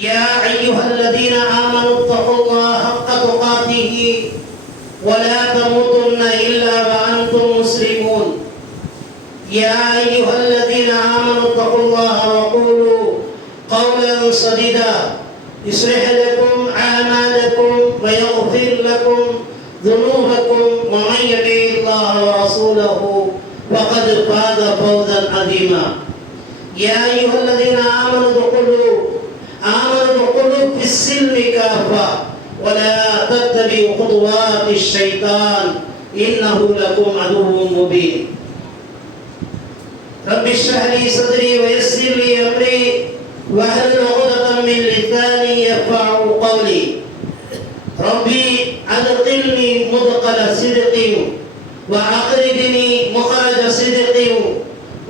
يا أيها الذين آمنوا اتقوا الله حق تقاته ولا تموتن إلا وأنتم مسلمون. يا أيها الذين آمنوا اتقوا الله وقولوا قولا سديدا يصلح لكم أعمالكم ويغفر لكم ذنوبكم ومن يطع الله ورسوله فقد فاز فوزا عظيما. يا أيها الذين آمنوا ادخلوا في السلم كافة ولا تتبعوا خطوات الشيطان إنه لكم عدو مبين. رب اشرح لي صدري ويسر لي أمري واحلل عقدة من لساني يفقهوا قولي. ربي أدخلني مدخل صدق وأخرجني مخرج صدق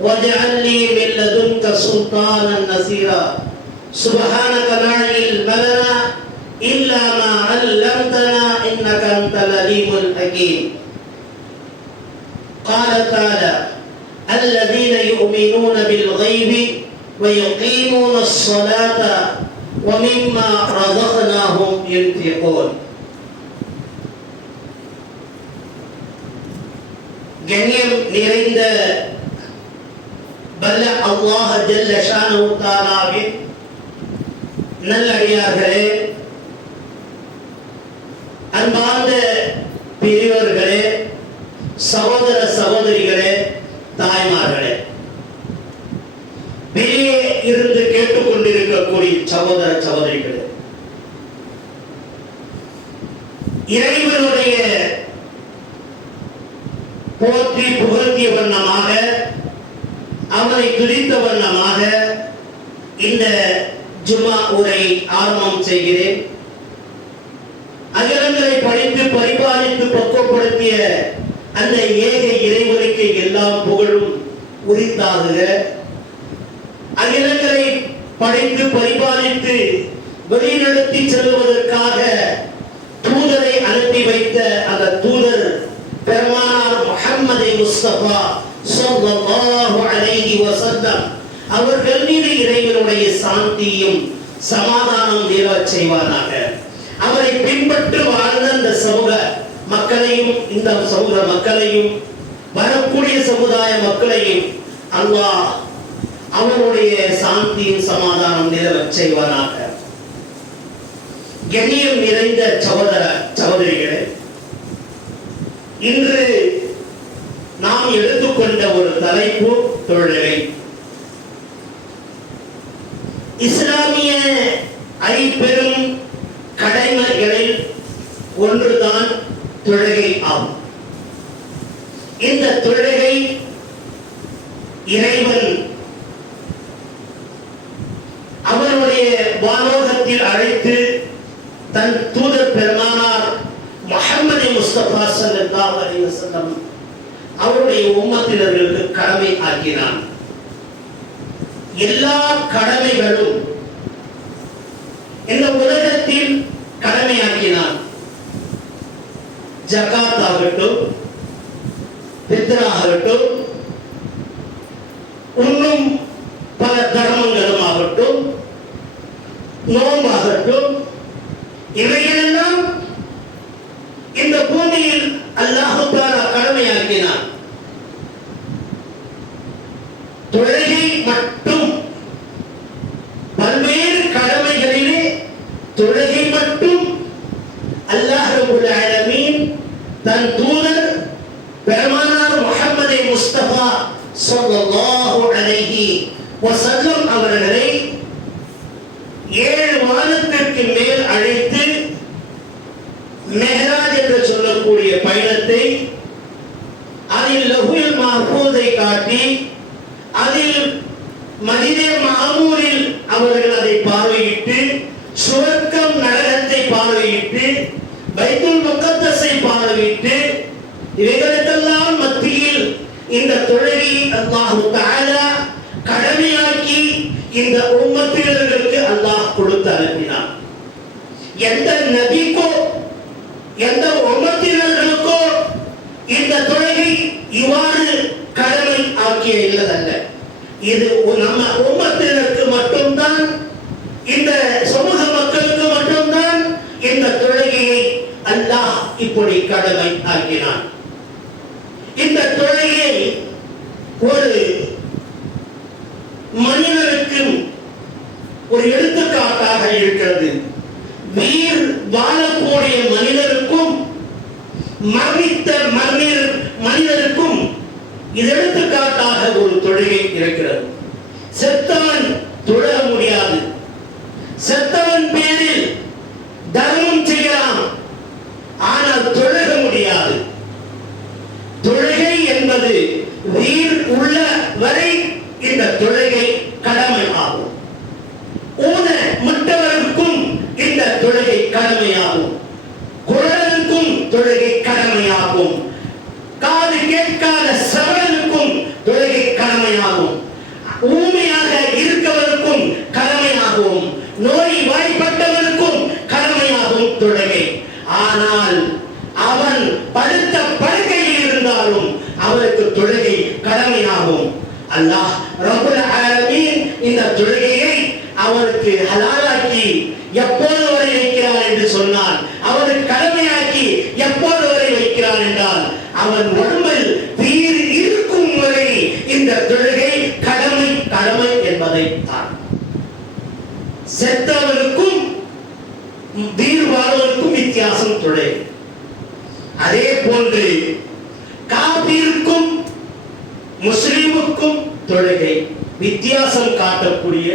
واجعل لي من لدنك سلطانا نصيرا. سبحانك لا علم لنا إلا ما علمتنا إنك أنت العليم الحكيم. قال تعالى: الذين يؤمنون بالغيب ويقيمون الصلاة ومما رزقناهم ينفقون. கண்ணியம் நிறைந்த வல்ல அல்லாஹ் ஜல்ல ஷானஹு தஆலாவின் நல்லடியார்களே, அன்பார்ந்த பெரியவர்களே, சகோதர சகோதரிகளே, தாய்மார்களே, வெளியே இருந்து கேட்டுக்கொண்டிருக்கக்கூடிய சகோதர சகோதரிகளே, இறைவனுடைய போற்றி புகழ்த்திய வண்ணமாக, அவனை துதித்த வண்ணமாக இந்த ஜும்மா உரை ஆரம்பம் செய்கிறேன். அகிலங்களை படித்து பரிபாலித்து பக்குவப்படுத்திய அந்த ஏக இறைவனுக்கு எல்லாம் புகழும் உரித்தாகுக. அகிலங்களை படைத்து பரிபாலித்து வழிநடத்தி செல்வதற்காக தூதரை அனுப்பி வைத்த அந்த தூதர் பெருமானார் முஹம்மது முஸ்தபா ஸல்லல்லாஹு அலைஹி வஸல்லம் அவர்கள் மீது இறைவனுடைய சாந்தியும் சமாதானம் நிலவச் செய்வானாக. அவரை பின்பற்றி வாழ்ந்த இந்த சமூக மக்களையும், இந்த சமூக மக்களையும், வரக்கூடிய சமுதாய மக்களையும் அல்லாஹ் அவருடைய சாந்தியும் சமாதானம் நிலவச் செய்வானாக. கண்ணியம் நிறைந்த சகோதர சகோதரிகளே, இன்று நாம் எடுத்துக்கொண்ட ஒரு தலைப்பு தொழுகை. இஸ்லாமிய ஐம்பெரும் கடமைகளில் ஒன்றுதான் தொழுகை ஆகும். இந்த தொழுகை இறைவன் அவருடைய வானோகத்தில் அழைத்து தன் தூதர் பெருமானார் முஹம்மது முஸ்தபா ஸல்லல்லாஹு அலைஹி வஸல்லம் அவருடைய உம்மத்தினர்களுக்கு கடமை ஆக்கினான். எல்லா கடமைகளும் இந்த உலகத்தில் கடமையாக்கினான். ஜகாத் ஆகட்டும், பித்ரா ஆகட்டும், இன்னும் பல தர்மங்களும் ஆகட்டும், நோம்பாகட்டும், இவைகளெல்லாம் இந்த பூமியில் அல்லாஹ் தஆலா கடமையாக்கினான். தொழுகை மட்டும் பல்வேறு கடமைகளிலே தொழுகை மட்டும் அல்லாஹ் ரப்பல் ஆலமீன் தன் தூதர் பெருமானார் முஹம்மது முஸ்தபா ஸல்லல்லாஹு அலைஹி வஸல்லம் அவர்களை 7 வானத்திற்கு மேல் அழைத்து மெஹராஜ் என்று சொல்லக்கூடிய பயணத்தை, அதில் லஹுல் மஹ்பூஸை காட்டி, அதில் மதீனா மாமூரில் அவர்கள் அதை பார்வையிட்டு, சுவர்க்கம் நரகத்தை பார்வையிட்டு, பைத்துல் முகத்தஸை பார்வையிட்டு, இவைகளுக்கெல்லாம் மத்தியில் இந்த தொழுகை அல்லாஹ் தஆலா கடமையாக்கி இந்த உம்மத்தினர்களுக்கு அல்லாஹ் கொடுத்து அனுப்பினான். எந்த நபிக்கோ எந்த உம்மத்தினர்களுக்கோ இந்த தொழுகை இவ்வாறு கடமை ஆக்கிய இல்லதல்ல. இது நம்ம உம்மத்தினருக்கு மட்டும்தான் இந்த சமூக மக்களுக்கு மட்டும்தான் இந்த தொழுகையை அல்லாஹ் இப்படி கடமை ஆக்கினான். இந்த தொழுகை ஒரு மனிதனுக்கு ஒரு எடுத்துக்காட்டாக இருக்கிறது. உயிர் வாழக்கூடிய மனிதருக்கும் மரணித்த மனிதருக்கும் இது எடுத்துக்காட்டாக ஒரு தொழுகை இருக்கிறது. செத்தவன் தொழ முடியாது, செத்தவன் பேரில் தர்மம் செய்யலாம், ஆனால் தொழக முடியாது. தொழுகை என்பது உயிர் உள்ள வரை இந்த தொழுகை கடமை ஆகும். ஊனமுற்றவருக்கும் இந்த தொழுகை கடமையாகும், குழந்தைக்கும் தொழுகை கடமையாகும், காது கேட்காத சவரனுக்கும் தொழுகை கடமையாகும், ஊமையாக இருக்கவருக்கும் கடமையாகும், நோய் வாய்ப்பட்டவருக்கும் கடமையாகும் தொழுகை. ஆனால் அவன் படுத்த படுக்கையில் இருந்தாலும் அவருக்கு தொழுகை கடமையாகும். அல்லாஹ் ரப்பல் ஆலமீன் இந்த தொழுகையை அவருக்கு ஹலாலாக்கி எப்போது வரை வைக்கிறான் என்று சொன்னான். அவருக்கு கடமையாக்கி எப்போது வரை வைக்கிறான் என்றால் அவன் உடம்பில் உயிர் இருக்கும் வரை இந்த தொழுகை கடமை என்பதை தான். செத்தவனுக்கும் உயிர் வாழ்வதற்கும் வித்தியாசம் தொழுகை. அதே போன்று காபிருக்கும் முஸ்லிமுக்கும் தொழுகை வித்தியாசம் காட்டக்கூடிய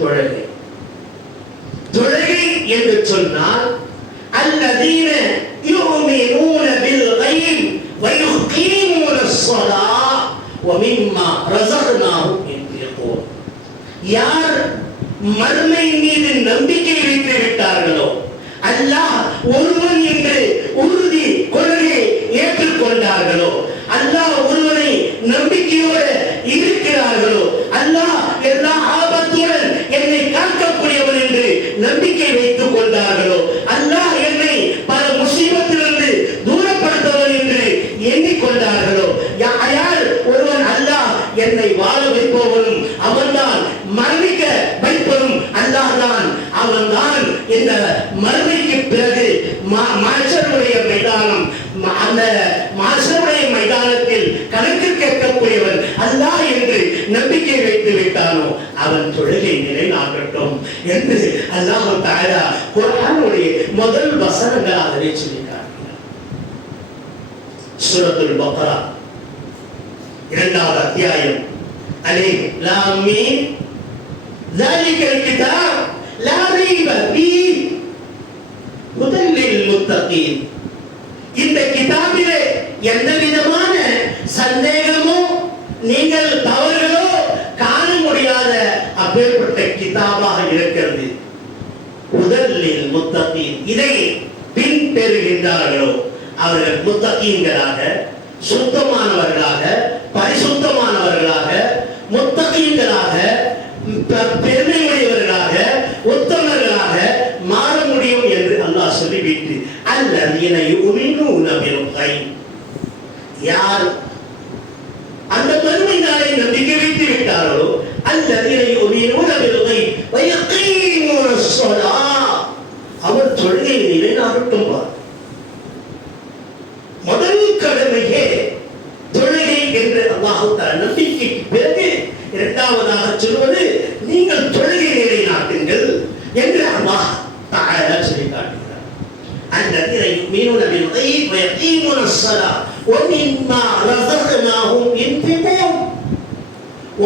தொழுகை. தொழுகை என்று சொன்னால் அல்லதீன யுமினூன பில் கைப் வ யுகீமூன ஸலாத் வ மிம்மா ரஸக்னாஹும் யுன்ஃபிகூன். யார் மறுமை மீது நம்பிக்கை வைத்து விட்டார்களோ, அல்லாஹ் ஒருவன் என்று உறுதி கொள்கை ஏற்றுக்கொண்டார்களோ, அல்லாஹ் ஒருவனை நம்பிக்கையோடு இருக்கிறார்களோ, அல்லாஹ் எல்லா ஆபத்துடன் என்னை காக்கக்கூடியவன் என்று நம்பிக்கை வைத்துக் கொண்டார்களோ, அல்லாஹ் என்னை பல முசீபத்திலிருந்து தூரப்படுத்தவன் என்று எண்ணிக்கொண்டார்களோ, யார் ஒருவன் அல்லாஹ் என்னை வாழ வைப்பவனும் அவன்தான், மரணிக்க வைப்பதும் அல்லாஹ் தான், அவன்தான் இந்த மறுமைக்கு பிறகு மாஷருடைய மைதானம், அந்த மாஷருடைய மைதானத்தில் கணக்கு கேட்கக்கூடியவன் அல்லாஹ் என்று நம்பிக்கை வைத்து விட்டானோ அவன் தொழுகை நிலைநாட்டட்டும் என்று அல்லாஹ் தஆலா குர்ஆனுடைய முதல் வசனங்களாகவே சொல்லியிருக்கிறார். சூரத்துல் பக்ரா 2வது அத்தியாயம் அலிஃப் லாம் மீம் ذلك الكتاب لا ريب فيه هدى للمتقين. இந்த கிதாபிலே எந்த விதமான சந்தேகமோ நீங்கள் தவறுகளோ காண முடியாத அப்பேற்பட்ட கிதாபாக இருக்கிறது. முதலில் முத்தகீன், இதை பின்பற்றுகின்றார்களோ அவர்கள் முத்தகீன்களாக, சுத்தமானவர்களாக, பரிசுத்தமானவர்களாக, முத்தகீன்களாக, பெருமையுடையவர்களாக, உத்தமர்களாக மாற முடியும் என்று அல்லாஹ் சொல்லிவிட்டு அல்லதீன யுமினூன பில் கைப், யார் அந்த மறுமை நாளை நம்பிக்கை வைத்து விட்டார்களோ, அல்லதீன யுமினூன பில் கைப் வ யகீமூன ஸலாத், அவர் தொழுகையை நிலைநாட்டட்டும். முதல் கடமையே தொழுகை என்று அல்லாஹ் தஆலா நம்பிக்கைக்கு பிறகு இரண்டாவதாக சொல்வது நீங்கள் தொழுகை நிலைநாட்டுங்கள் என்று அல்லாஹ் தஆலா சொல்லி காட்டுகிறார். அல்லதீன யுமினூன பில் கைப் வ யகீமூன ஸலாத் வ மிம்மா ரஸக்னாஹும் யுன்ஃபிகூன்.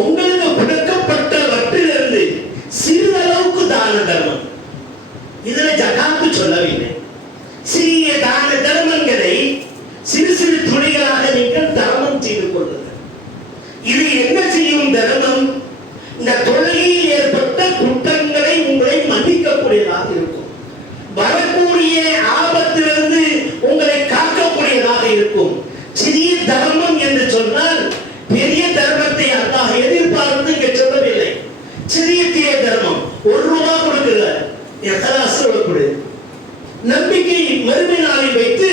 உங்களுக்கு கொடுக்கப்பட்டவற்றிலிருந்து சிறிதளவுக்கு தான தர்மம், இதுல ஜகாத்து சொல்லவில்லை, சிறிய தான தர்மங்களை சிறு சிறு துணிகளாக நீங்கள் தர்மம் செய்து கொள்ளுங்கள். இது என்ன செய்யும் தர்மம்? இந்த தொழுகையில் ஏற்பட்ட குற்றங்களை உங்களை மன்னிக்கக்கூடியதாக இருக்கும், வரக்கூடிய ஆபத்திலிருந்து உங்களை காக்கக்கூடியதாக இருக்கும். சிறிய தர்மம் என்று சொன்னால் பெரிய தர்மத்தை அல்லாஹ் எதிர்பார்த்து இங்க சொல்லவில்லை. சிறிய தர்மம், 1 ரூபாய் கொடுக்கிறார், இஹ்லாஸ் கொடு, நம்பிக்கை மறுமை நாளில் வைத்து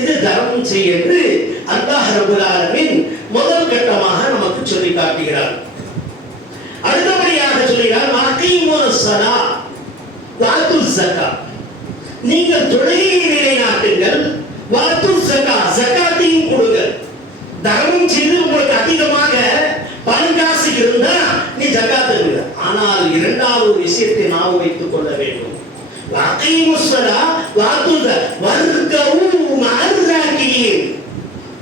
இது தர்மம் செய்ய என்று அல்லாஹ் ரப்பல் ஆலமீன் முதல் கட்டமாக நமக்கு சொல்லி காட்டுகிறார். அடுத்தபடியாக சொல்கிறார் அகீமுஸ் ஸலாத், ஸக்கா, நீங்கள் தொழுகையை நிலைநாட்டுங்கள். வாத்து ஸக்கா, ஸகாத்தையும் கொடுங்கள். தர்மம் செய்து உங்களுக்கு அதிகமாக பணம் காசு இருந்தா நீ ஜகாத் கொடுங்க. ஆனால் இரண்டாவது விஷயத்தை நாம் வைத்துக் கொள்ள வேண்டும். வகீமுஸ்ஸலா வாத்துஸ வர்கவு மஅர்ராகியின்,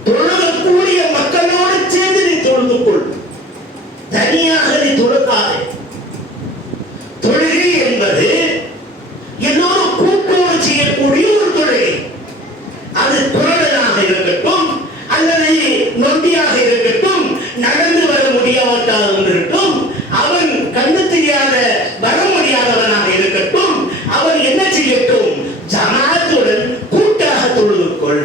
தொழக்கூடிய மக்களோடு சேர்ந்து நீ தொழுது கொள், தனியாக நீ தொழுகாதே. தொழுகை என்பது எல்லோரும் கூட்டோடு செய்யக்கூடிய ஒரு தொழுகை. அது குரடனாக இருக்கட்டும் அல்லது நொண்டியாக இருக்கட்டும், நடந்து வர முடியாவிட்டாலும் இருக்கட்டும், அவன் கண்ணு தெரியாத வர முடியாதவனாக இருக்கட்டும், அவன் என்ன செய்யட்டும், ஜமாத்துடன் கூட்டாக தொழுது கொள்.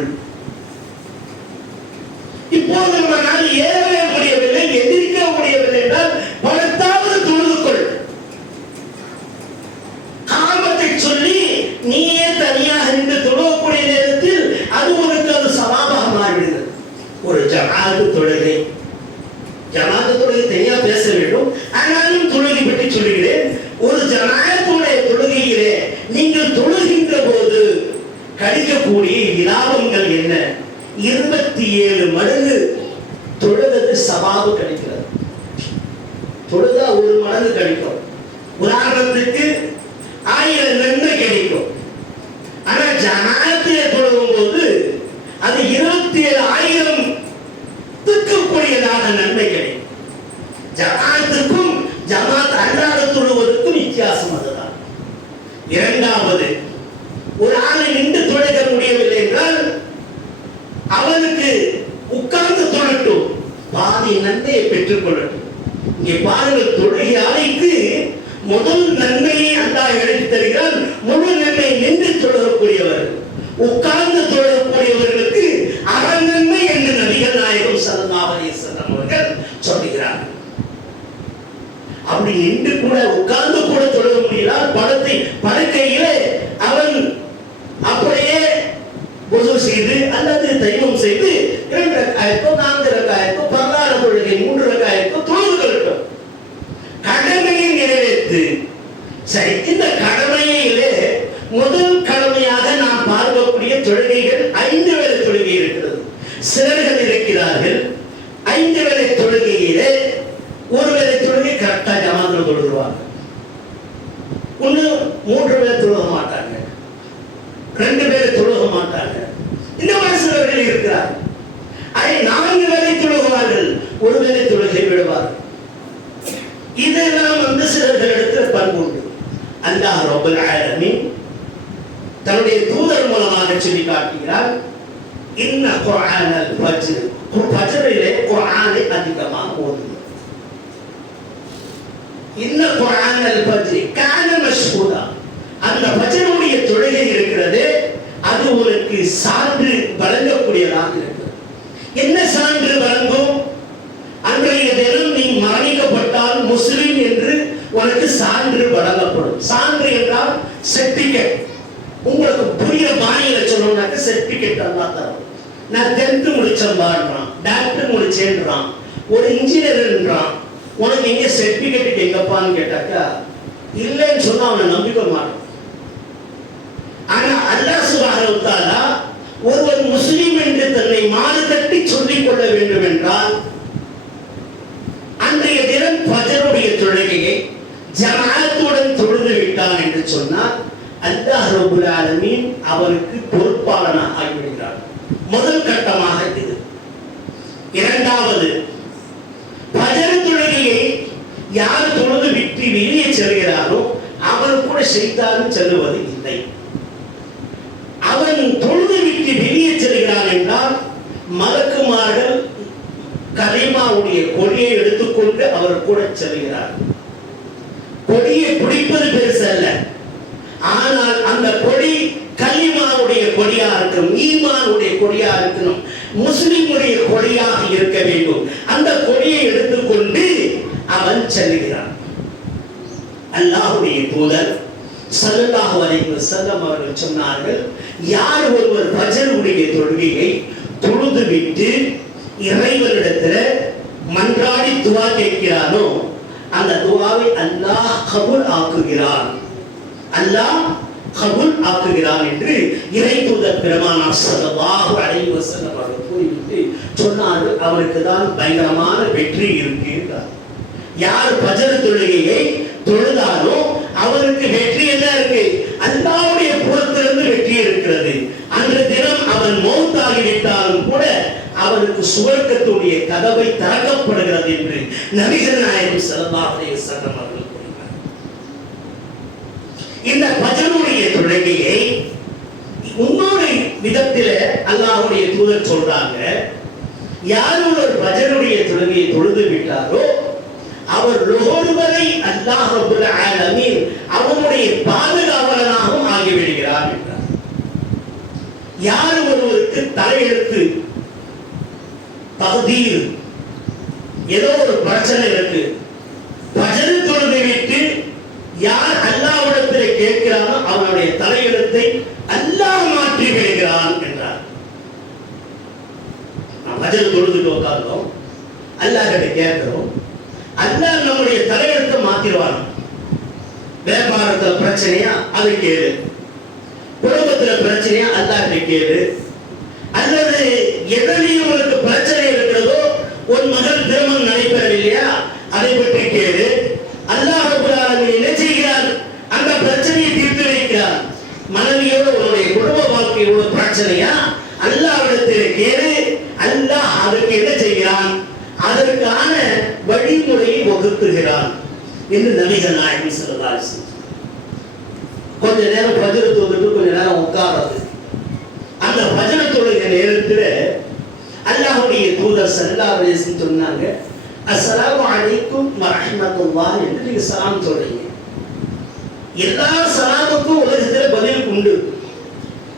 இப்போது நம்மால் ஏறவே முடியவில்லை, எதிர்க்க முடியவில்லை என்றால் பலத்தாவது தொழுது கொள். காமத்தை சொல்லி நீயே தனியாக நின்று தொழக்கூடிய நேரத்தில் அது உனக்கு அது சவாபாக மாறிவிடுகிறது. ஒரு ஜமாத்து தொழுகை, ஜமாத்து தொழுகை தனியா பேச வேண்டும், ஆனாலும் தொழுகை பற்றி சொல்லுகிறேன். ஒரு ஜமாத்துடைய தொழுகையிலே நீங்கள் தொழுகின்ற போது கிடைக்கக்கூடிய இலாபங்கள் என்ன? 27 மடங்கு தொழுவது சவாபு கிடைக்கிறது. தொழுதா 1 மடங்கு கிடைக்கும். உதாரணத்துக்கு 1000 நன்மை கிடைக்கும். ஆனா ஜமாத்திலே தொழுகும் போது அது 27,000 கூடியதாக நன்மை கிடைக்கும். ஜமாத்துக்கும் ஜமாத் அல்லாத தொழுவதற்கும் வித்தியாசம் அதுதான். இரண்டாவது, ஒரு ஆளை நின்று தொழுக முடியவில்லை என்றால் அவனுக்கு உட்கார்ந்து தொழட்டும், பாதி நன்மையை பெற்றுக் கொள்ளட்டும். இங்கே பாருங்கள், தொழுகையாளிக்கு முதல் நன்மையை அல்லாஹ் எடுத்து தருகிறான். முழு நன்மை நின்று தொழக்கூடியவர், உட்கார்ந்து தொழக்கூடியவர்களுக்கு அரை நன்மை என்று நபிகள் நாயகம் ஸல்லல்லாஹு அலைஹி வஸல்லம் அவர்கள் சொல்கிறார்கள். அப்படி நின்று கூட உட்கார்ந்து கூட தொழ முடியல, படுக்கையிலே அவன் அப்படியே wudu செய்து அல்லது தய்மம் செய்து 2 ரக்காயத்தோ 4 ரக்காயத்தோ 16 தொழுகை 3 ரக்காயத்தோ தொழுது கொள்ளட்டும். கடமையை நிறைவேற்று. சரி, இந்த கடமையிலே முதல் கடமையாக நாம் பார்க்கக்கூடிய தொழுகைகள் 5 வேளை தொழுகை இருக்கிறது. சிலர்கள் இருக்கிறார்கள் 5 வேளை தொழுகையிலே 1 வேளை தொழுகை கரெக்டா ஜமாத்துல தொழுதுவாங்க, இன்னும் 3 வேளை தொழுக மாட்டாங்க, 2 வேளை தொழுக மாட்டாங்க. இந்த மாதிரி சிலர்கள் இருக்கிறார்கள். 4 வேளை தொழுகுவார்கள், 1 வேளை தொழுகை விடுவார்கள். இதெல்லாம் சிலர்களிடத்தில் பண்பு உண்டு. அல்லாஹ் ரப்பல் ஆலமீன் தன்னுடைய தூதர் மூலமாக சொல்லி காட்டுகிறார், இன்ன குர்ஆனல் ஃபஜ்ர், ஃபஜ்ரிலே குர்ஆனை அதிகமாக ஓதுங்கள். இன்ன குர்ஆனல் ஃபஜ்ர் கான மஷ்ஹூதா, அந்த ஃபஜ்ருடைய தொழுகை இருக்கிறது, அது உனக்கு சான்று வழங்கக்கூடியதாக இருக்கிறது. என்ன சான்று வழங்கும்? அன்றைய தினம் நீ மரணிக்கப்பட்டால் முஸ்லிம் என்று உனக்கு சான்று வழங்கப்படும். சான்று என்றால் சர்டிபிகேட். உங்களுக்கு புரிய பாணியில சொல்லணும்னாக்க சர்டிபிகேட் அல்லாஹ் தரும். நான் 10th முடிச்சேன்றான், டாக்டர் முடிச்சேன்றான், ஒரு இன்ஜினியர்ன்றான், உனக்கு எங்க சர்டிபிகேட் எங்கப்பான்னு கேட்டாக்கா இல்லைன்னு சொன்னா அவனை நம்பிக்கை மாட்டான். ஆனா அல்லாஹ் சுப்ஹானஹு வ தஆலா ஒருவன் முஸ்லிம் என்று தன்னை மாறு தட்டி சொல்லிக் கொள்ள வேண்டும் என்றால் அன்றைய தினம் ஃபஜ்ருடைய தொழுகையை ஜமாஅத்துடன் தொழுது விட்டான் என்று சொன்னால் அல்லாஹ் ரப்பல் ஆலமீன் அவருக்கு பொறுப்பாளனாக ஆகிவிடுகிறார். முதல் கட்டமாக இது. இரண்டாவது, ஃபஜ்ர் தொழுகையை யார் தொழுது விட்டு வெளியே செல்கிறாரோ அவன் கூட ஷைத்தான் செல்லுவது இல்லை. அவன் தொழுது விட்டு வெளியே செல்கிறான் என்றால் மலக்குமார்கள் கலிமாவுடைய கொடியை எடுத்துக்கொண்டு அவர் கூட செல்கிறார். கொடியை பிடிப்பது பெருசு அல்ல, ஆனால் அந்த கொடி கலிமாவுடைய கொடியா இருக்கணும், ஈமானுடைய கொடியா இருக்கணும், முஸ்லிமுடைய கொடியாக இருக்க வேண்டும். அந்த கொடியை எடுத்துக்கொண்டு அவன் செல்கிறான். அல்லாஹ்வுடைய தூதர் ஸல்லல்லாஹு அலைஹி வஸல்லம் அவர்கள் சொன்னார்கள், யார் ஒருவர் ஃபஜ்ருடைய தொழுகையை தொழுது விட்டு இறைவனிடத்தில் மன்றாடி துஆ கேட்கிறானோ அந்த துஆவை அல்லாஹ் கபூல் ஆக்குகிறான். அல்லாஹ் கபூல் ஆக்குகிறான் என்று இறை தூதர் பெருமானார் ஸல்லல்லாஹு அலைஹி வஸல்லம் அவர்கள் கூறிவிட்டு சொன்னார்கள், அவருக்கு தான் பயங்கரமான வெற்றி இருக்கிறார். யார் ஃபஜ்ர் தொழுகையை தொழுதாலோ அவருக்கு வெற்றி என்ன இருக்கு? அல்லாஹ்வுடைய புறத்திலிருந்து வெற்றி இருக்கிறது. அன்று தினம் அவன் மௌத்தாகிவிட்டாலும் கூட அவருக்கு சுவர்க்கத்துடைய கதவை திறக்கப்படுகிறது என்று நபிகள் நாயகம் ஸல்லல்லாஹு அலைஹி வஸல்லம் அவர்கள் கூறினார். இந்த ஃபஜ்ருடைய தொழுகையை இன்னொரு விதத்தில் அல்லாஹ்வுடைய தூதர் சொல்றாங்க, யார் ஒரு ஃபஜ்ருடைய தொழுகையை தொழுது விட்டாரோ அவர் லுஹர் வரை அல்லாஹ் ரப்பல் ஆலமீன் அவனுடைய பாதுகாவலனாகவும் ஆகிவிடுகிறார் என்றார். யார் ஒருவருக்கு தலையெழுத்து தக்தீர் ஏதோ ஒரு பிரச்சனை இருக்கு, ஃபஜ்ர் தொழுது விட்டு யார் அல்லாஹ்விடத்தில் கேட்கிறானோ அவனுடைய தலையெழுத்தை அல்லாஹ் மாற்றி விடுகிறான் என்றார். ஃபஜ்ர் தொழுதுட்டு உட்கார்ந்தோம், அல்லாஹ் கிட்ட கேட்கிறோம், அல்லாஹ் நம்முடைய தலையெழுத்தை மாத்திடுவான். வியாபாரத்துல பிரச்சனையா அதை கேளு, குடும்பத்துல பிரச்சனையா அல்லாஹ் கிட்ட கேளு, அல்லது எதிலையும் உனக்கு பிரச்சனை இருக்கிறதோ, உன் மகள் திருமணம் நடைபெறவில்லையா அதை பற்றி கேளு. அல்லாஹ் ரப்பல் ஆலமீன் என்ன செய்கிறார்? அந்த பிரச்சனையை தீர்த்து வைக்கிறார். மனைவியோட உன்னுடைய குடும்ப வாழ்க்கையோட பிரச்சனையா அல்லாஹ்விடத்தில் கேளு, அல்லாஹ் அதற்கு என்ன செய்கிறான்? அதற்கான வழிமுறையை வகுக்குகிறான் என்று நபிகள் நாயகம் ஸல்லல்லாஹு அலைஹி வஸல்லம். கொஞ்ச நேரம் ஃபஜ்ர் தொழுது கொஞ்ச நேரம் உட்கார்றது. அந்த ஃபஜ்ர் தொழுகை நேரத்தில் அல்லாஹ்வுடைய தூதர் ஸல்லல்லாஹு அலைஹி வஸல்லம் சொன்னாங்க, அஸ்ஸலாமு அலைக்கும் வரஹ்மத்துல்லாஹ் என்று நீங்க சலாம் சொல்றீங்க. எல்லா சலாமுக்கும் உலகத்தில் பதில் உண்டு.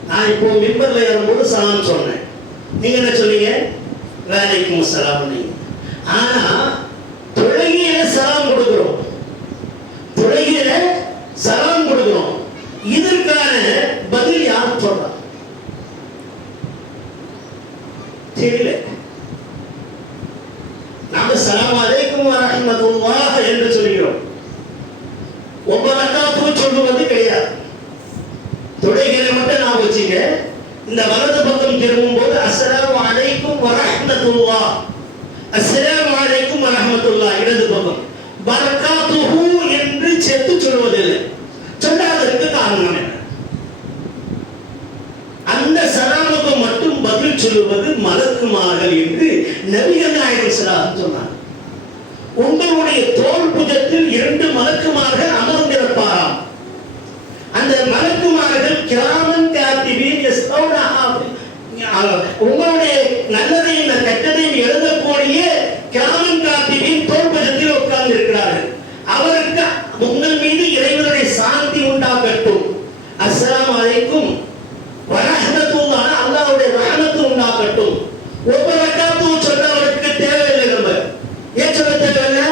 நான் இப்போ மிம்பர்ல ஏறும்போது சலாம் சொன்னேன், நீங்க என்ன சொன்னீங்க? வலைக்கும் சலாம். நீங்க ஆனா தொழுகையில சலாம் கொடுக்கிறோம், தொழுகையில சலாம் கொடுக்கிறோம். இதற்கான பதில் யார் சொல்றா? தெரியல. நாம ஸலாம் அலைக்கும் வரஹ்மத்துல்லாஹ் என்று சொல்கிறோம், ஒவ்வொரு ரக்காத்துக்கும் சொல்லுவது கிடையாது. தொழுகையில மட்டும் நான் வச்சுங்க, இந்த வலது பக்கம் திரும்பும் போது அஸ்ஸலாமு அலைக்கும் வரஹ்மத்துல்லாஹ், அஸ்ஸலாமு அலைக்கும் வரஹ்மத்துல்லாஹ் இடது பக்கம், பரக்காத்துஹு என்று சேர்த்து சொல்வதில்லை. சொல்லாததற்கு காரணம் என்ன? அந்த சலாமுக்கு மட்டும் பதில் சொல்லுவது மலக்குமார்கள் என்று நபிகள் நாயகம் ஸல்லல்லாஹு அலைஹி சொன்னார். உங்களுடைய தோள் புஜத்தில் 2 மலக்குமார்கள் அமர்ந்திருப்பாராம். அந்த மலக்குமார்கள் கிராமன் காத்திபீன் யஸ்தௌனஹா, உங்களுடைய நல்லதையும் கெட்டதையும் எழுதக்கூடிய கிராமன் காத்திபீன் தோள் புஜத்தில் உட்கார்ந்து இருக்கிறார்கள். அவருக்கு உங்கள் மீது இறைவனுடைய சாந்தி உண்டாகட்டும், அஸ்ஸலாமு அலைக்கும் வரஹ்மத்துல்லாஹ், அல்லாஹ்வுடைய ரஹ்மத்து உண்டாகட்டும். ஒவ்வொரு ரக்காத்தும் சொல்ல அவருக்கு தேவையில்லை. நம்ம ஏன் சொல்ல தேவையில்லை?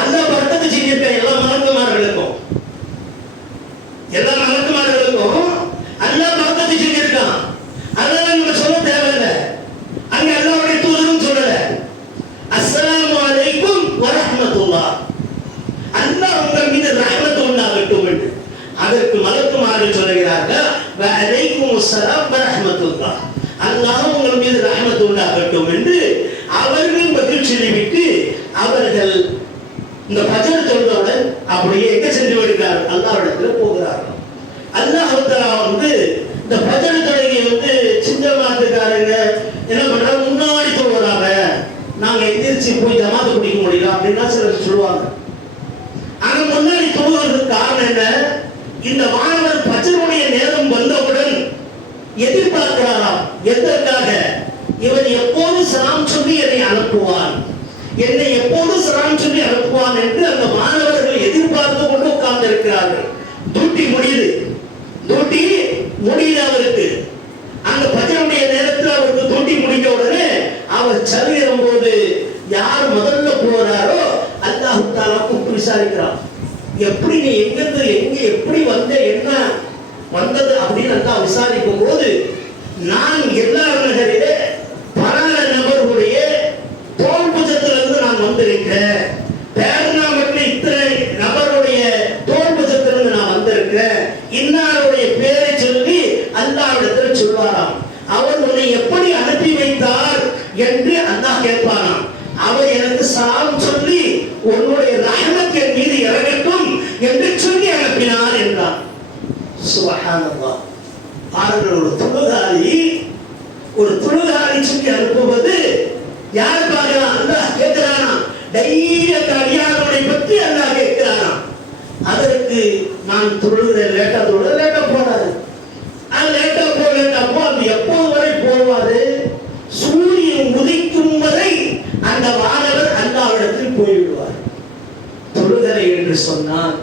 அல்லாஹ் பரக்கத்து செஞ்சிருக்க எல்லா மலக்குமார்களுக்கும், எல்லா மலக்குமார்களுக்கும் அல்லாஹ் பரக்கத்து செஞ்சிருக்கான். அதனால நம்ம சொல்ல தேவையில்லை. அங்க அல்லாஹ்வுடைய தூதரும் சொல்லல, அஸ்ஸலாமு அலைக்கும் வரஹ்மத்துல்லாஹ், அல்லாஹ் உங்கள் மீது ரஹ்மத்து உண்டாகட்டும் என்று. அதற்கு மலக்குமார்கள் சொல்கிறார்கள், வ அலைக்கும் அஸ்ஸலாம் வரஹ்மத்துல்லாஹ், அல்லாஹ் உங்கள் மீது ரஹ்மத்து உண்டாகட்டும் என்று அவர்கள் பதில் சொல்லிவிட்டு அவர்கள் இந்த ஃபஜ்ர் தொழுதவுடன் அப்படியே எங்க சென்று விடுகிறார்கள்? அல்லாஹ்விடத்தில் போகிறார்கள். அல்லாஹ் தஆலா இந்த ஃபஜ்ர் தொழுகையை சின்ன மாத்துக்காரங்க என்ன பண்றாங்க? முன்னாடி தொழுகிறாங்க, நாங்க எந்திரிச்சு போய் ஜமாத்து பிடிக்க முடியல அப்படின்னா சிலர் சொல்லுவாங்க. ஆனா முன்னாடி தொழுவதற்கு காரணம் என்ன? இந்த மாணவர் ஃபஜ்ருடைய நேரம் வந்தவுடன் எதிர்பார்க்கிறாராம். எதற்காக? இவன் எப்போது சலாம் சொல்லி என்னை அனுப்புவான், என்னை எப்போது சலாம் சொல்லி அனுப்புவான் என்று அந்த மாணவர்கள் எதிர்பார்த்து கொண்டு உட்கார்ந்து இருக்கிறார்கள். டியூட்டி முடியுது, டியூட்டி முடியுது அவருக்கு. அந்த ஃபஜ்ருடைய நேரத்தில் அவருக்கு டியூட்டி முடிஞ்ச உடனே அவர் சலிரும் போது யார் முதல்ல போறாரோ அல்லாஹ் தஆலா கூப்பிட்டு விசாரிக்கிறான், எப்படி நீ எங்கிருந்து எங்க எப்படி வந்த, என்ன வந்தது அப்படின்னு அல்லாஹ் விசாரிக்கும் போது, நான் எல்லார் நகரிலே பல நபர்களுடைய தோல் புஜத்திலிருந்து நான் வந்திருக்கிறேன், பேர்நாமத்தில் இத்தனை நபருடைய தோல் புஜத்திலிருந்து நான் வந்திருக்கிறேன், இன்னாருடைய சுப்ஹானல்லாஹ். பாருங்கள், ஒரு தொழுகாரி சொல்லி அனுப்புவது யார் பார்க்கலாம்? அல்லாஹ் கேட்கிறானா? டைரிய அடியாரை பற்றி அல்லாஹ் கேட்கிறானா? அதற்கு நான் தொழுகிற லேட்டா போறாரு. லேட்டா போ அது எப்போது வரை போவாரு? சூரியன் உதிக்கும் வரை அந்த மாணவர் அல்லாஹ்விடத்தில் போய்விடுவார். தொழுகலை என்று சொன்னால்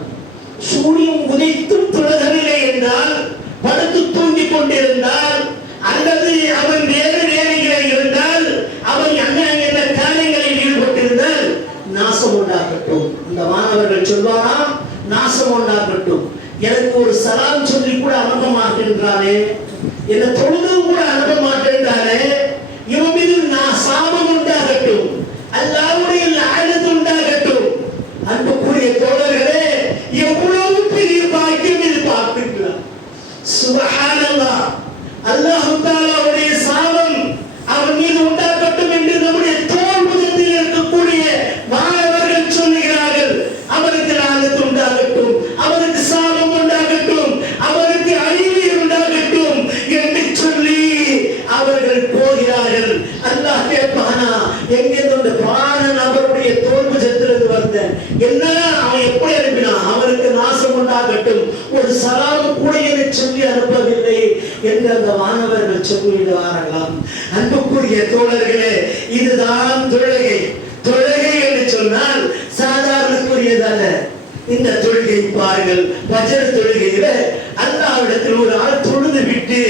சூரியன் உதித்தும் தொழுகவில்லை என்றால், படுத்து தூங்கிக் கொண்டிருந்தால், அல்லது அவன் வேறு வேலைகளில் இருந்தால், அவன் என்ன காரியங்களில் ஈடுபட்டிருந்தால் நாசம் உண்டாகட்டும். அந்த மாணவர்கள் சொல்வாராம், நாசம் உண்டாகட்டும். எனக்கு ஒரு சலாம் சொல்லி கூட அனுப்ப மாட்டேன்றானே, என்ன தொழுது கூட அனுப்ப மாட்டேன்றானே, இவன் மீது நான் சாபம் உண்டாகட்டும், அல்லாஹ்வுடைய லஅனத் உண்டாகட்டும். அன்புக்குரிய தோழர்களே, எவ்வளவு பெரிய பாக்கியம் இது பார்க்கிறீர்களா? சுப்ஹானல்லாஹ். அல்லாஹ் தஆலாவுடைய சாபம் அவன் மீது உண்டாகட்டும் என்று நம்முடைய தோள் புஜத்தில் இருக்கக்கூடிய மாணவர்கள் சொல்லுகிறார்கள். அவருக்கு லஅனத் உண்டாகட்டும், அவருக்கு சாபம் உண்டாகட்டும், அவருக்கு அழிவு உண்டாகட்டும் என்று சொல்லி அவர்கள் போகிறார்கள். அல்லாஹ் கேட்பானா, எங்கிருந்து பாரன் அவருடைய தோல் புஜத்திலிருந்து வந்த என்ன அவன் எப்படி அனுப்பினான்? அவருக்கு நாசம் உண்டாகட்டும், ஒரு சலாம் கூட என்று சொல்லி அனுப்பவில்லை என்று அந்த மாணவர்கள் சொல்லிடுவார்களாம். அன்புக்குரிய தோழர்களே, இதுதான் தொழுகை. தொழுகை என்று சொன்னால் சாதாரணக்குரியதல்ல. இந்த தொழுகை பாருங்கள், ஃபஜ்ர் தொழுகையில அல்லாஹ்விடத்தில் ஒரு ஆள் தொழுது விட்டு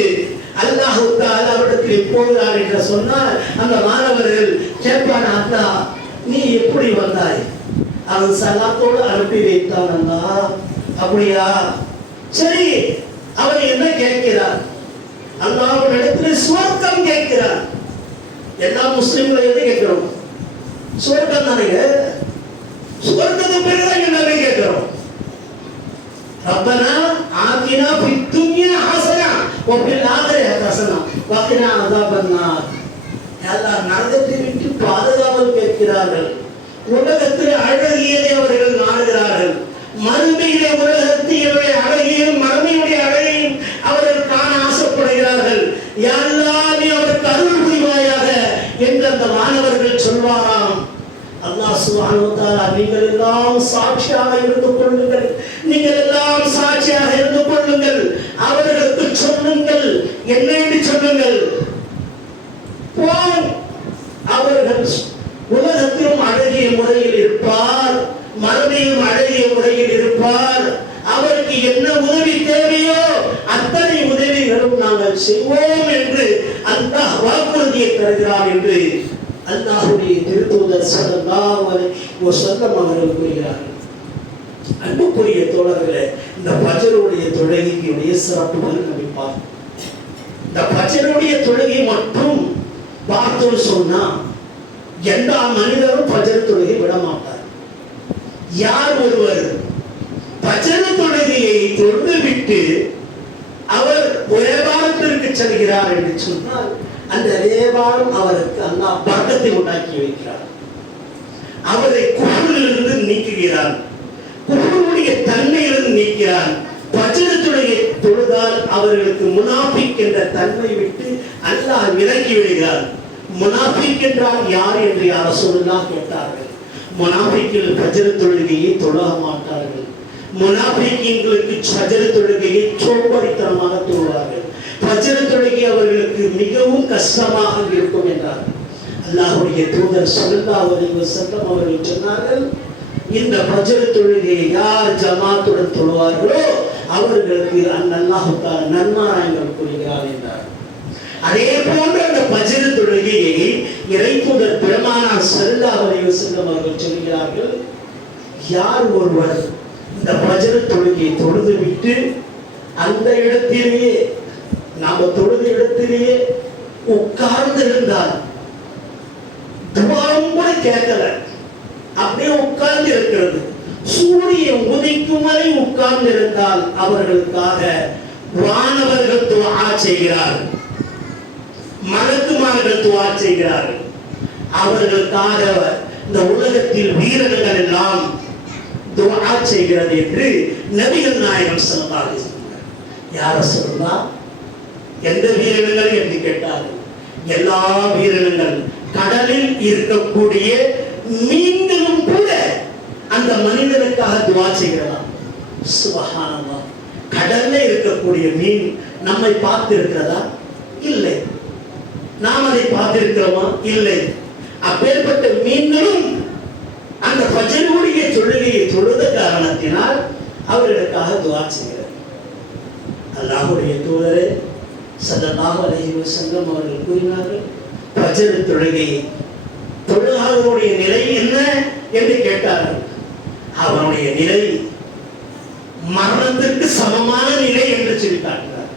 அல்லாஹ் தஆலா அவரிடத்தில் போகிறார் என்று சொன்னால் அந்த மாணவர்கள் கேட்பான், அல்லாஹ் நீ எப்படி வந்தாய்? அவன் சலாத்தோடு அனுப்பி வைத்தான். அல்லாஹ் அப்படியா? சரி, அவன் என்ன கேட்கிறான்? அல்லாஹ்விடத்தில் சுவர்க்கம் கேட்கிறான். எல்லா முஸ்லிம்களும் எதை கேட்கிறோம்? சுவர்க்கம் தானே. சுவர்க்கத்தை பெருதான் எல்லாமே கேட்கிறோம். ரப்பனா ஆதினா ஃபித் துன்யா ஹஸனா வ ஃபில் ஆகிரத்தி ஹஸனா வ கினா அஸாபன்னார். அல்லாஹ் நரகத்தை விட்டு பாதுகாவல் கேட்கிறார்கள். உலகத்தில் அழகியதை அவர்கள் நாடுகிறார்கள். மறுமையிலே உலகத்தினுடைய அழகையும் மறுமையுடைய அழகையும் அவர்கள் காண ஆசைப்படுகிறார்கள். யா அல்லாஹ், நீ அவருக்கு அருள் புரிவாயாக என்று அந்த மாணவர்கள் சொல்வாராம். அல்லாஹ் சுப்ஹானஹு வ தஆலா, நீங்கள் எல்லாம் சாட்சியாக இருந்து கொள்ளுங்கள், நீங்கள் எல்லாம் சாட்சியாக இருந்து கொள்ளுங்கள், அவர்களுக்கு சொல்லுங்கள். என்ன என்று சொல்லுங்கள்? அவர்கள் உலகத்திலும் அழகிய முறையில் இருப்பார், மறுமையும் அழகிய முறையில் இருப்பார். அவருக்கு என்ன உதவி தேவையோ அத்தனை உதவிகளும் நாங்கள் செய்வோம் என்று அல்லாஹ் வாக்குறுதியை தருகிறார் என்று அல்லாஹ்வுடைய திருத்தூதர் ஸல்லல்லாஹு அலைஹி வஸல்லம் அவர்கள் கூறுகிறார்கள். அன்புக்குரிய தோழர்களே, இந்த ஃபஜ்ருடைய தொழுகையுடைய சிறப்புகள் நம்ம பார்ப்போம். இந்த ஃபஜ்ருடைய தொழுகை மட்டும் பார்த்தோம் சொன்னா எந்த மனிதரும் ஃபஜ்ர் தொழுகை விட மாட்டார். யார் ஒருவர் ஃபஜ்ர் தொழுகையை தொழுது விட்டு அவர் வியாபாரத்திற்கு செல்கிறார் என்று சொன்னால் அந்த வியாபாரம் அவருக்கு அல்லாஹ் பரக்கத்தை உண்டாக்கி வைக்கிறார். அவரை குஃப்ரிலிருந்து நீக்குகிறார், குஃப்ருடைய தன்மையிலிருந்து நீக்கிறார். ஃபஜ்ர் தொழுகை தொழுதால் அவர்களுக்கு முனாஃபிக் என்ற தன்மை விட்டு அல்லாஹ் விலக்கி விடுகிறார். முனாஃபிக் என்றால் யார் என்று ரசூலுல்லாஹ் கேட்டார்கள். முனாஃபிக்கள் ஃபஜ்ர் தொழுகையை தொழ மாட்டார்கள். முனாஃபிக்குகளுக்கு ஃபஜ்ர் தொழுகையை சோம்பேறித்தனமாக தொழுவார்கள். ஃபஜ்ர் தொழுகை அவர்களுக்கு மிகவும் கஷ்டமாக இருக்கும் என்றார் அல்லாஹ்வுடைய தூதர் ஸல்லல்லாஹு அலைஹி வஸல்லம் அவர்கள் சொன்னார்கள், இந்த ஃபஜ்ர் தொழுகையை யார் ஜமாத்துடன் தொழுவார்களோ அவர்களுக்கு அல்லாஹ் தஆலா நன்மாராயங்கள் கூறுகிறார் என்றார். அதே போன்ற அந்த ஃபஜ்ர் தொழுகையை இறைத்தூதர் பெருமானார் ஸல்லல்லாஹு அலைஹி வஸல்லம் அவர்கள் சொல்கிறார்கள், யார் ஒருவர் இந்த ஃபஜ்ர் தொழுகையை தொழுது விட்டு அந்த இடத்திலேயே நாம தொழுத இடத்திலேயே உட்கார்ந்து இருந்தால், துவாவும் கூட கேட்கல, அப்படியே உட்கார்ந்து இருக்கிறது, சூரியன் உதிக்கும் வரை உட்கார்ந்து இருந்தால் அவர்களுக்காக வானவர்கள் துஆ செய்கிறார்கள், மலக்குமார்கள் துஆ செய்கிறார்கள். அவர்களுக்காக இந்த உலகத்தில் வீரர்கள் எல்லாம் துஆ செய்கிறது என்று நபிகள் நாயகம் ஸல்லல்லாஹு அலைஹி வஸல்லம். யார சொல்லா எந்த வீரர்கள் என்று கேட்டார்கள். எல்லா வீரர்கள், கடலில் இருக்கக்கூடிய மீன்களும் கூட அந்த மனிதனுக்காக துவா செய்கிறதாம். சுபஹானல்லாஹ். கடல்ல இருக்கக்கூடிய மீன் நம்மை பார்த்து இருக்கிறதா? இல்லை. நாம் அதை பார்த்திருக்கிறோமா? இல்லை. அப்பேற்பட்ட மீன்களும் அந்த ஃபஜ்ருடைய தொழுகையை தொழுத காரணத்தினால் அவர்களுக்காக துஆ செய்கிறார். அல்லாஹ்வுடைய தூதரே ஸல்லல்லாஹு அலைஹி வஸல்லம் அவர்கள் கூறினார்கள், ஃபஜ்ர் தொழுகையை தொழுகாதவனுடைய நிலை என்ன என்று கேட்டார்கள். அவனுடைய நிலை மரணத்திற்கு சமமான நிலை என்று சொல்லி காட்டினார்.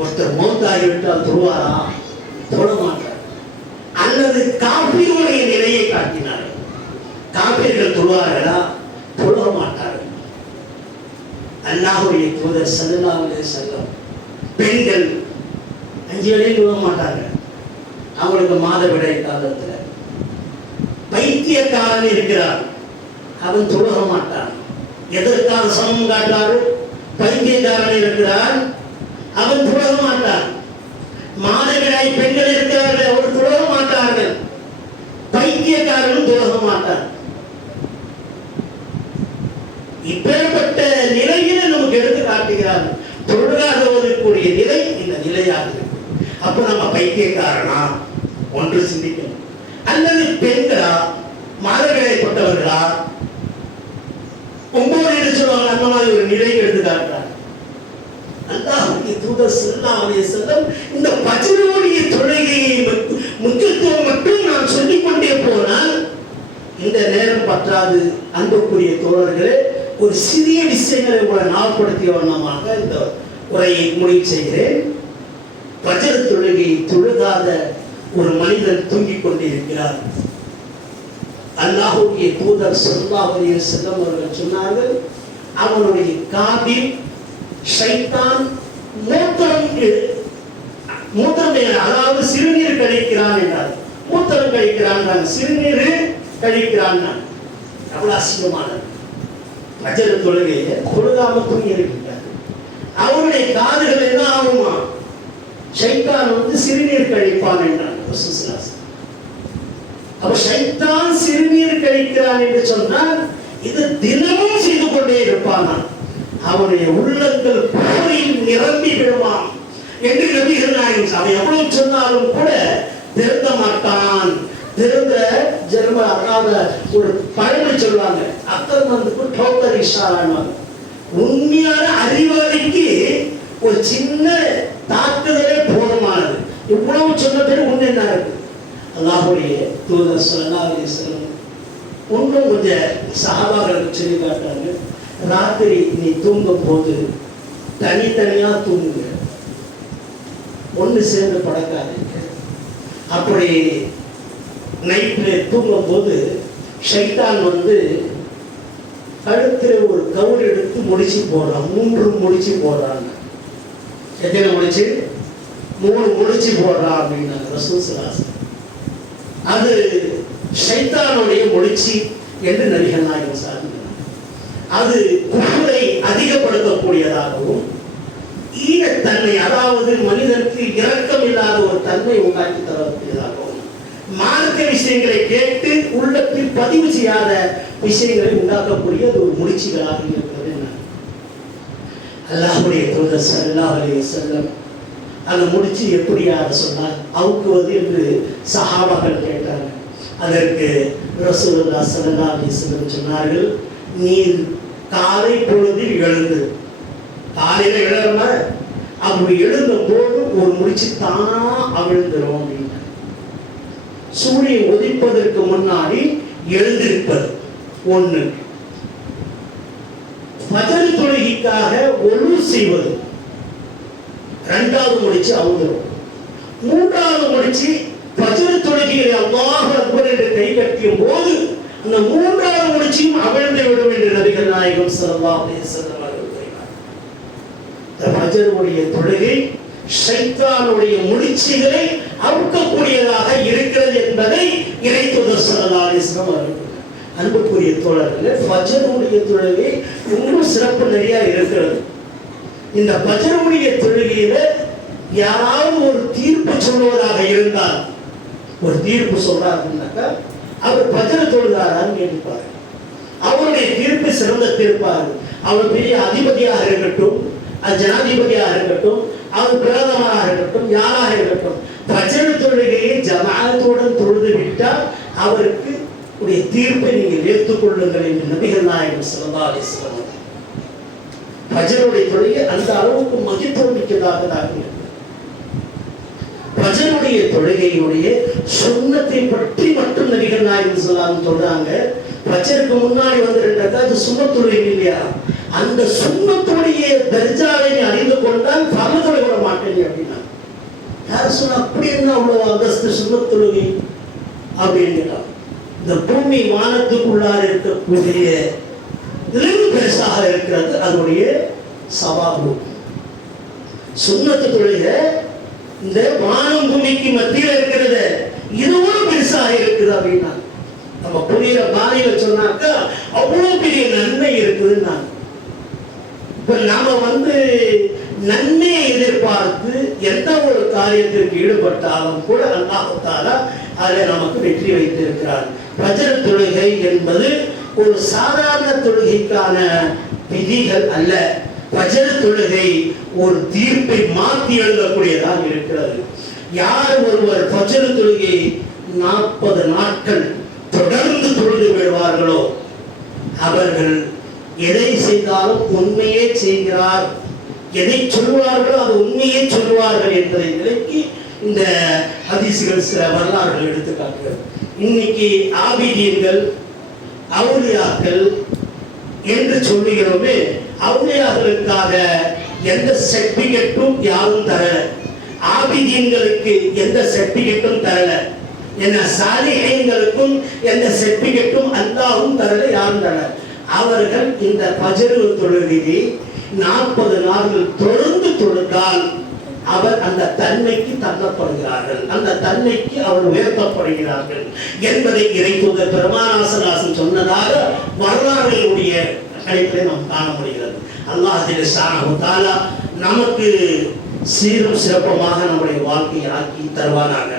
ஒருத்தர் மௌத்தாகிவிட்டால் தொழுவாரா? தொழ மாட்டார். அல்லது காபீருடைய நிலையை காட்டினார்கள். காபீர்கள் தொழுவார்களா? தொழ மாட்டார்கள். அல்லாஹ்வுடைய தூதர் ஸல்லல்லாஹு அலைஹி வஸல்லம் பெண்கள் 5 வேளை தொழ மாட்டாங்க. அவங்களுக்கு மாதவிடாய் காலத்துல பைத்தியக்காரன் இருக்கிறான், அவன் தொழ மாட்டான். எதற்காக சமம் காட்டாரு? பைத்தியக்காரன் இருக்கிறான், அவன் தொழ மாட்டான். மாதவிடாய் பெண்கள் இருக்கிறார்கள், அவர் தொழ மாட்டார்கள். பைத்தியக்காரனும் தொழ மாட்டான். இப்பேற்பட்ட நிலையில நமக்கு எடுத்து காட்டுகிறார்கள். தொழுகாதவர்களுக்குரிய நிலை இந்த நிலையாக இருக்கு. அப்ப நம்ம பைத்தியக்காரனா ஒன்று சிந்திக்கணும். அல்லது பெண்களா, மாதவிடாய்ப்பட்டவர்களா, 9 என்று சொல்லுவாங்க, அந்த மாதிரி ஒரு நிலை எடுத்து காட்டுறாங்க. அல்லாஹ்வுடைய தூதர் ஸல்லல்லாஹு அலைஹி வஸல்லம் இந்த ஃபஜ்ருடைய தொழுகையை முக்கியத்துவம் மட்டும் நான் சொல்லிக் கொண்டே போனால் இந்த நேரம் பற்றாது. அன்புக்குரிய தோழர்களே, ஒரு சிறிய விஷயங்களை உங்களை ஞாபகப்படுத்திய வண்ணமாக இந்த உரையை முடிவு செய்கிறேன். ஃபஜ்ர் தொழுகையை தொழுகாத ஒரு மனிதன் தூங்கிக் கொண்டிருக்கிறார். அல்லாஹ்வுடைய தூதர் ஸல்லல்லாஹு அலைஹி வஸல்லம் அவர்கள் சொன்னார்கள், அவனுடைய காதில் ஷைத்தான் மூத்திரம் அதாவது சிறுநீர் கழிக்கிறான் என்றார். மூத்திரம் கழிக்கிறான், சிறுநீர் கழிக்கிறான். அவ்வளவு அசிங்கமானது. ஃபஜ்ர் தொழுகையை தொழுகாம தூங்கி இருக்கிறார். அவருடைய காதுகள் என்ன ஆகுமா? ஷைத்தான் சிறுநீர் கழிப்பான் என்றார். அப்ப ஷைத்தான் சிறுநீர் கழிக்கிறான் என்று சொன்னால் இது தினமும் செய்து கொண்டே இருப்பானா? அவனுடைய உள்ளங்கள் போரில் நிரம்பி விடுவான் என்று நபிகள் நாயகம் அவன் எவ்வளவு சொன்னாலும் கூட திருந்த மாட்டான். திருந்த ஜெர்ம அதாவது ஒரு பழமொழி சொல்லுவாங்க, அத்தர் வந்துக்கு டோக்கர் இஷாரான்னு. உண்மையான அறிவாளிக்கு ஒரு சின்ன தாக்குதலே போதுமானது. இவ்வளவு சொன்ன பேர் உண்மை என்ன இருக்கு? அல்லாஹ்வுடைய தூதர் ஸல்லல்லாஹு அலைஹி வஸல்லம் ஒன்றும் கொஞ்சம் சஹாபாக்களுக்கு சொல்லி காட்டாங்க. ராத்திரி நீ தூங்கும் போது தனித்தனியா தூங்குங்க, ஒன்று சேர்ந்து படுக்காதீங்க. அப்படி நைட்ல தூங்கும் போது ஷைத்தான் கழுத்துல ஒரு கவுர் எடுத்து முடிச்சு போடுறான். 3 முடிச்சு போடுறாங்க. எத்தனை முடிச்சு? 3 முடிச்சு போடுறான் அப்படின்னாங்க ரசூல் ஸல்லல்லாஹு அலைஹி வஸல்லம். அது ஷைத்தானுடைய முடிச்சு என்று நபிகள் நாயகம் சாதிக்கிறார். அது குஃப்ரை அதிகப்படுத்தக்கூடியதாகவும் ஈனத்தன்மை, அதாவது மனிதனுக்கு இரக்கம் இல்லாத ஒரு தன்மை உண்டாக்கி தரக்கூடியதாகவும், மார்க்க விஷயங்களை கேட்டு உள்ளத்தில் பதிவு செய்யாத விஷயங்களை உண்டாக்கக்கூடிய ஒரு முடிச்சுகளாக இருக்கிறது. அல்லாஹ்வுடைய தூதர் ஸல்லல்லாஹு அலைஹி வஸல்லம் அந்த முடிச்சு எப்படியாக சொன்னார், அவுக்குவது என்று சஹாபாக்கள் கேட்டாங்க. அதற்கு ரசூலுல்லாஹி ஸல்லல்லாஹு அலைஹி வஸல்லம் சொன்னார்கள், நீர் காலை பொழுதில் எழுந்து, காலையில எழுறம அப்படி எழுந்த போது ஒரு முடிச்சு தானா அவிழ்ந்துரும் அப்படின்னு. சூரியன் உதிப்பதற்கு முன்னாடி எழுந்திருப்பது ஒண்ணு. ஃபஜ்ர் தொழுகைக்காக ஒழு செய்வது 2வது முடிச்சு அவுந்துரும். 3வது முடிச்சு ஃபஜ்ர் தொழுகையில் அல்லாஹு அக்பர் என்று கை கட்டியும் போது அந்த 3வது முடிச்சையும் அவிழ்ந்து விடும் என்று நபிகள் நாயகம் ஸல்லல்லாஹு அலைஹி வஸல்லம் அவர்கள் கூறினார். ஃபஜ்ருடைய தொழுகை ஷைத்தானுடைய முடிச்சுகளை அவுக்கக்கூடியதாக இருக்கிறது என்பதை இறைத்தூதர் ஸல்லல்லாஹு அலைஹி வஸல்லம் அவர்கள். அன்புக்குரிய தோழர்களே, ஃபஜ்ருடைய தொழுகை இன்னும் சிறப்பு நிறைய இருக்கிறது. இந்த பஜ்ருடைய தொழுகையில யாராவது ஒரு தீர்ப்பு சொல்வதாக இருந்தால், ஒரு தீர்ப்பு சொல்றாருன்னாக்கா அவர் பஜ்ர் தொழுதாரான்னு கேட்டுப்பாரு. அவருடைய தீர்ப்பு சிறந்த தீர்ப்பாரு. அவர் பெரிய அதிபதியாக இருக்கட்டும், ஜனாதிபதியாக இருக்கட்டும், அவர் பிரதமராக இருக்கட்டும், யாராக இருக்கட்டும், பஜ்ர் தொழுகையை ஜமாஅத்துடன் தொழுது விட்டால் அவருக்கு உடைய தீர்ப்பை நீங்கள் ஏற்றுக்கொள்ளுங்கள் என்று நபிகள் நாயகம் ஸல்லல்லாஹு அலைஹி வஸல்லம். பஜ்ருடைய தொழுகை அந்த அளவுக்கு மகிழ்ச்சிமிக்கதாக இருக்கு. பஜ்ருடைய தொழுகையினுடைய சுன்னத்தை பற்றி மட்டும் நபிகள் நாயகம் ஸல்லல்லாஹு சொல்றாங்க. பஜ்ருக்கு முன்னாடி வந்து ரெண்டாக்கா அது சுன்னத் தொழுகை இல்லையா, அந்த சுன்னத்துடைய தர்ஜாவை நீ அறிந்து கொண்டால் ஃபர்து தொழுகை விட மாட்டேன் அப்படின்னா. யார் சொன்னா அப்படி என்ன அவ்வளவு அந்தஸ்து சுன்னத் தொழுகை அப்படின்னு? இந்த பூமி வானத்துக்குள்ளார இருக்கக்கூடிய பெருசாக இருக்கிறது அதனுடைய சவாபு. சுன்னத்து தொழுகை இந்த வானம் பூமிக்கு மத்தியில் இருக்கிறது, இதுவும் பெருசாக இருக்குது அப்படின்னா நம்ம புரியுற பாணியில சொன்னாக்கா அவ்வளவு பெரிய நன்மை இருக்குதுன்னா. இப்ப நாம நன்மையை எதிர்பார்த்து எந்த ஒரு காரியத்திற்கு ஈடுபட்டாலும் கூட அல்லாஹ் தஆலா அதில் நமக்கு வெற்றி வைத்திருக்கிறார். பஜ்ர் தொழுகை என்பது ஒரு சாதாரண தொழுகைக்கான விதிகள் அல்ல. பஜ்ர் தொழுகை ஒரு தீர்ப்பை மாற்றி எழுதக்கூடியதாக இருக்கிறது. யார் ஒருவர் பஜ்ர் தொழுகை 40 நாட்கள் தொடர்ந்து தொழுது விடுவார்களோ அவர்கள் எதை செய்தாலும் உண்மையே செய்கிறார், எதை சொல்வார்களோ அது உண்மையே சொல்வார்கள் என்பதை விளக்கி இந்த ஹதீஸ்கள் சில வரலாறுகள் எடுத்து காட்டுகிறது. இன்னைக்கு ஆபிதீன்கள், அவுலியாக்கள் என்று சொல்லுகிறோமே, அவுலியாக்களுக்காக எந்த சர்டிபிகேட்டும் யாரும் தரல, ஆபிதீன்களுக்கு எந்த சர்டிபிகேட்டும் தரல, என்ன சாலிஹீன்களுக்கும் எந்த சர்டிபிகேட்டும் அல்லாஹ்வும் தரல, யாரும் தரல. அவர்கள் இந்த பஜ்ர் தொழுகையை 40 நாட்கள் தொடர்ந்து தொழுதால் அவர் அந்த தன்மைக்கு தள்ளப்படுகிறார்கள், அந்த தன்மைக்கு அவர் உயர்த்தப்படுகிறார்கள் என்பதை இறைத்தூதர் பெருமானார் ஸல்லல்லாஹு அலைஹி சொன்னதாக வரலாறுகளுடைய அடிப்படையில் நாம் காண முடிகிறது. அல்லாஹ் ஜல்லல்லாஹு தஆலா நமக்கு சீரும் சிறப்புமாக நம்முடைய வாழ்க்கையை ஆக்கி தருவானாக.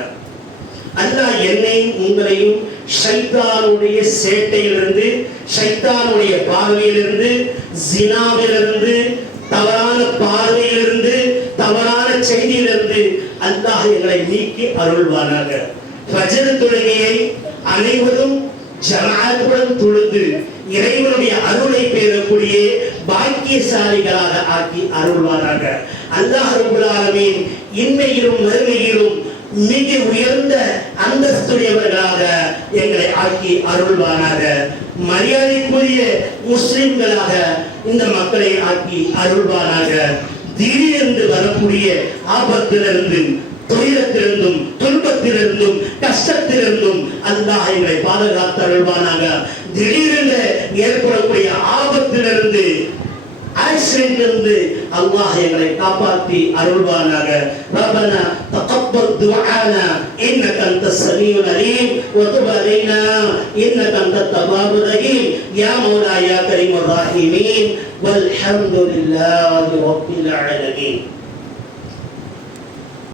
அல்லாஹ் என்னையும் உங்களையும் ஷைத்தானுடைய சேட்டையிலிருந்து, ஷைத்தானுடைய பார்வையிலிருந்து, ஜினாவிலிருந்து, தவறான பார்வையிலிருந்து, தவறான செய்தியிலிருந்து அல்லாஹ் எங்களை நீக்கி அருள்வானாக. ஃபஜ்ர் தொழுகையை அனைவரும் ஜமாஅத்துடன் தொழுது இறைவனுடைய அருளை பெறக்கூடிய பாக்கியசாலிகளாக ஆக்கி அருள்வானாக. அல்லாஹ் ரப்பல் ஆலமீன் இன்மையிலும் மறுமையிலும் மிக உயர்ந்த அந்தஸ்துடையவர்களாக எங்களை ஆக்கி அருள்வானாக. மரியாதைக்குரிய முஸ்லிம்களாக இந்த மக்களை ஆக்கி அருள்வானாக. திடீரென்று வரக்கூடிய ஆபத்திலிருந்தும், துயரத்திலிருந்தும், துன்பத்திலிருந்தும், கஷ்டத்திலிருந்தும் அல்லாஹ் எங்களை பாதுகாத்து அருள்வானாக. திடீரென்று ஏற்படக்கூடிய ஆபத்திலிருந்து, ஆக்சிடென்ட்லிருந்து அல்லாஹ் எங்களை காப்பாற்றி அருள்வானாக. ரப்பனா தகப்பல் துஆனா இன்னக அன்தஸ் ஸமீஉல் அலீம் வ துப் அலைனா இன்னக அன்தத் தவ்வாபுர் ரஹீம் யா மௌலா யா கரீமுர் ராஹிமீன் வல்ஹம்துலில்லாஹி ரப்பில் ஆலமீன்.